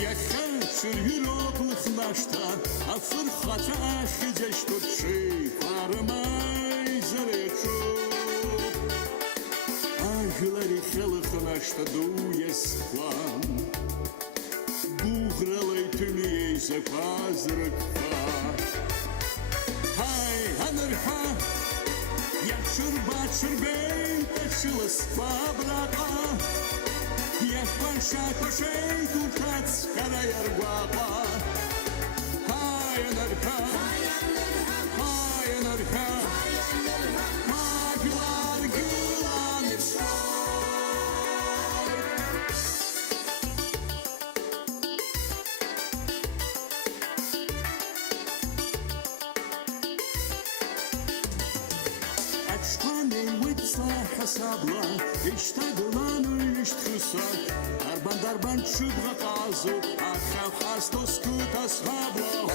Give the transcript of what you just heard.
Яхачыр юроклых нашта, а фырхата ахидяш турчи, пармай заречу. Ажлари хелых нашта дуясклам, Бугралай тюней за пазракха. Хай, анарха, я чурба-чурбей, тащила спабрака. Я паша кошей кукац, караяр гуапа. Хай, анарха, хай, анарха, агилар гилан حسابلا اشتغلانو اشتخصا دربان شد غازو اخف هست و سکوت اصحابلا